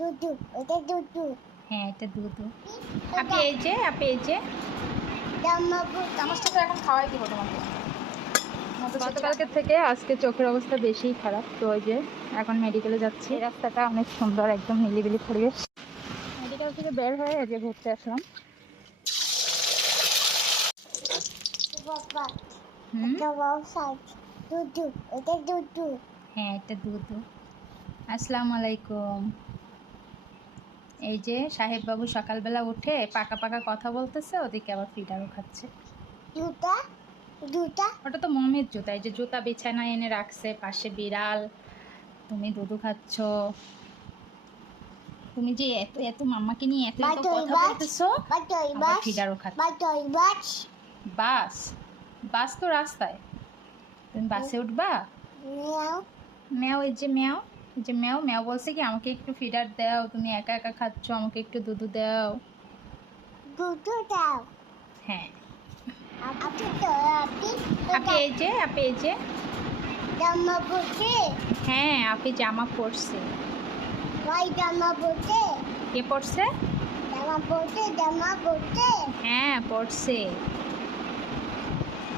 দুধু এটা দুধু হ্যাঁ এটা দুধু আপনি এই যে আপনি এই যে। জামাবু। চামচটা তো এখন খাওয়াই দিব তোমাকে। গতকালকে থেকে আজকে চোখের অবস্থা বেশি খারাপ। তো ওই যে এখন মেডিকেলে যাচ্ছি। রাস্তাটা অনেক সুন্দর একদম নিলিবিলি পরিবেশ। মেডিকেল থেকে বের হয়ে যে ঘুরতে আসলাম। হ্যাঁ এটা দুধু। আসসালামু আলাইকুম। এই যে সাহেব বাবু সকালবেলা উঠে পাকা পাকা কথা বলতেছে ওদিকে আবার ফিডারও খাচ্ছে। দুটা দুটা ওটা তো মমের জুতা এই যে জুতা বিছানায় এনে রাখছে পাশে বিড়াল তুমি দুধু খাচ্ছ। তুমি যে এত এত মাম্মাকে নিয়ে এত এত কথা বলতেছো ফিডারও খাচ্ছ। বাস বাস বাস তো রাস্তায়। তুমি বাসে উঠবা? মিয়াও। ম্যাও এই যে ম্যাও। যে ম্যাও ম্যাও বলছে কি আমাকে একটু ফিডার দাও। তুমি একা একা খাচ্ছ আমাকে একটু দুধ দাও। দুধু দাও? হ্যাঁ। আপনি তো আপনি আপনি এই যে আপনি এই যে। জামাবুতে হ্যাঁ আপনি জামা পরছে। ওই জামাবুতে কে পরছে? জামাবুতে জামাবুতে হ্যাঁ পড়ছে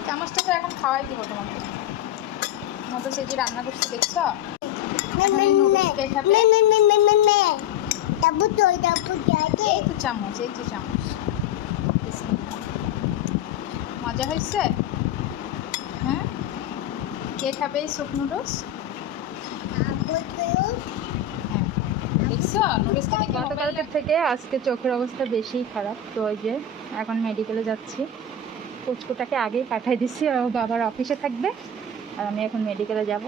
চামচটা তো এখন খাওয়াই দিব তোমাকে। মতো সে যে রান্না করছে দেখছ? মে মে মে মে মে মে। মে ডাবু তো ডাবু যাতে এই তো চামচ এই চামচ। মজা হয়েছে? হ্যাঁ? কে খাবে এই স্যুপ নুডলস হ্যাঁ। নুডলসটা থেকে আজকে চোখের অবস্থা বেশি খারাপ। তো ওই যে এখন মেডিকেলে যাচ্ছি। পুচকুটাকে আগেই পাঠাই দিচ্ছি ও বাবার অফিসে থাকবে। আর আমি এখন মেডিকেলে যাব।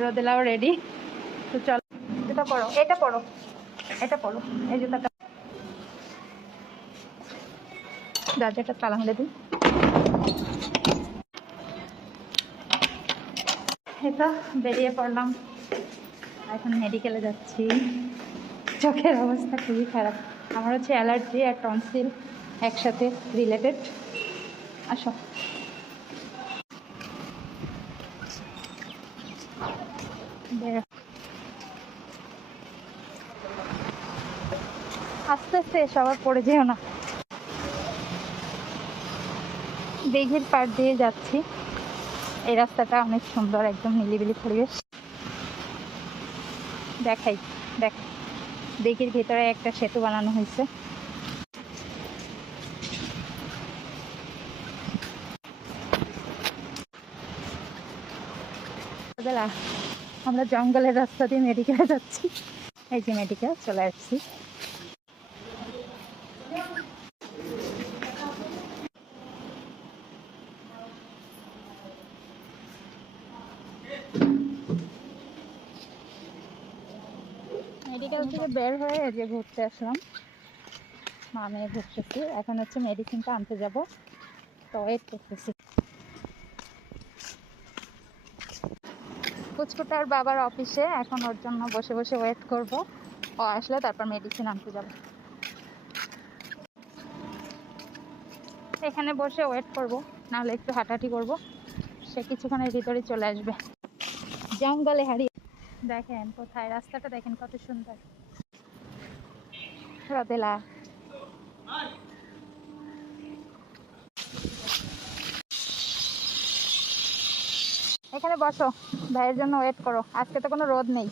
রোদেলাও রেডি তো চল। এটা পড়ো এটা পড়ো এটা পড়ো এই জুতাটা। দরজাটা তালা মেরে দিই। এটা বেরিয়ে পড়লাম। এখন মেডিকেলে যাচ্ছি। চোখের অবস্থা খুবই খারাপ। আমার হচ্ছে অ্যালার্জি আর টনসিল একসাথে রিলেটেড আসো। বেরো। আস্তে আস্তে সবার পড়ে যেও না। দিঘির পাড় দিয়ে যাচ্ছি। এই রাস্তাটা অনেক সুন্দর, একদম নিলিবিলি পরিবেশ। দেখাই, দেখ, দিঘির ভিতরে একটা সেতু বানানো হয়েছে। আমরা জঙ্গলের রাস্তা দিয়ে মেডিকেলে যাচ্ছি। এই যে মেডিকেল চলে আসছি। মেডিকেল থেকে বের হয়ে যে ঘুরতে আসলাম। আমি ঘুরতেছি। এখন হচ্ছে মেডিসিনটা আনতে যাব। তো ওয়েট করতেছি। পুচকুটার বাবার অফিসে এখন ওর জন্য বসে বসে ওয়েট করব। ও আসলে তারপর মেডিসিন আনতে যাব। এখানে বসে ওয়েট করব। নাহলে একটু হাঁটাহাঁটি করব। সে কিছুক্ষণের ভিতরে চলে আসবে। জঙ্গলে হারিয়ে দেখেন কোথায়, রাস্তাটা দেখেন কত সুন্দর। রদেলা। এখানে বসো, ভাইয়ের জন্য ওয়েট করো, আজকে তো কোনো রোদ নেই।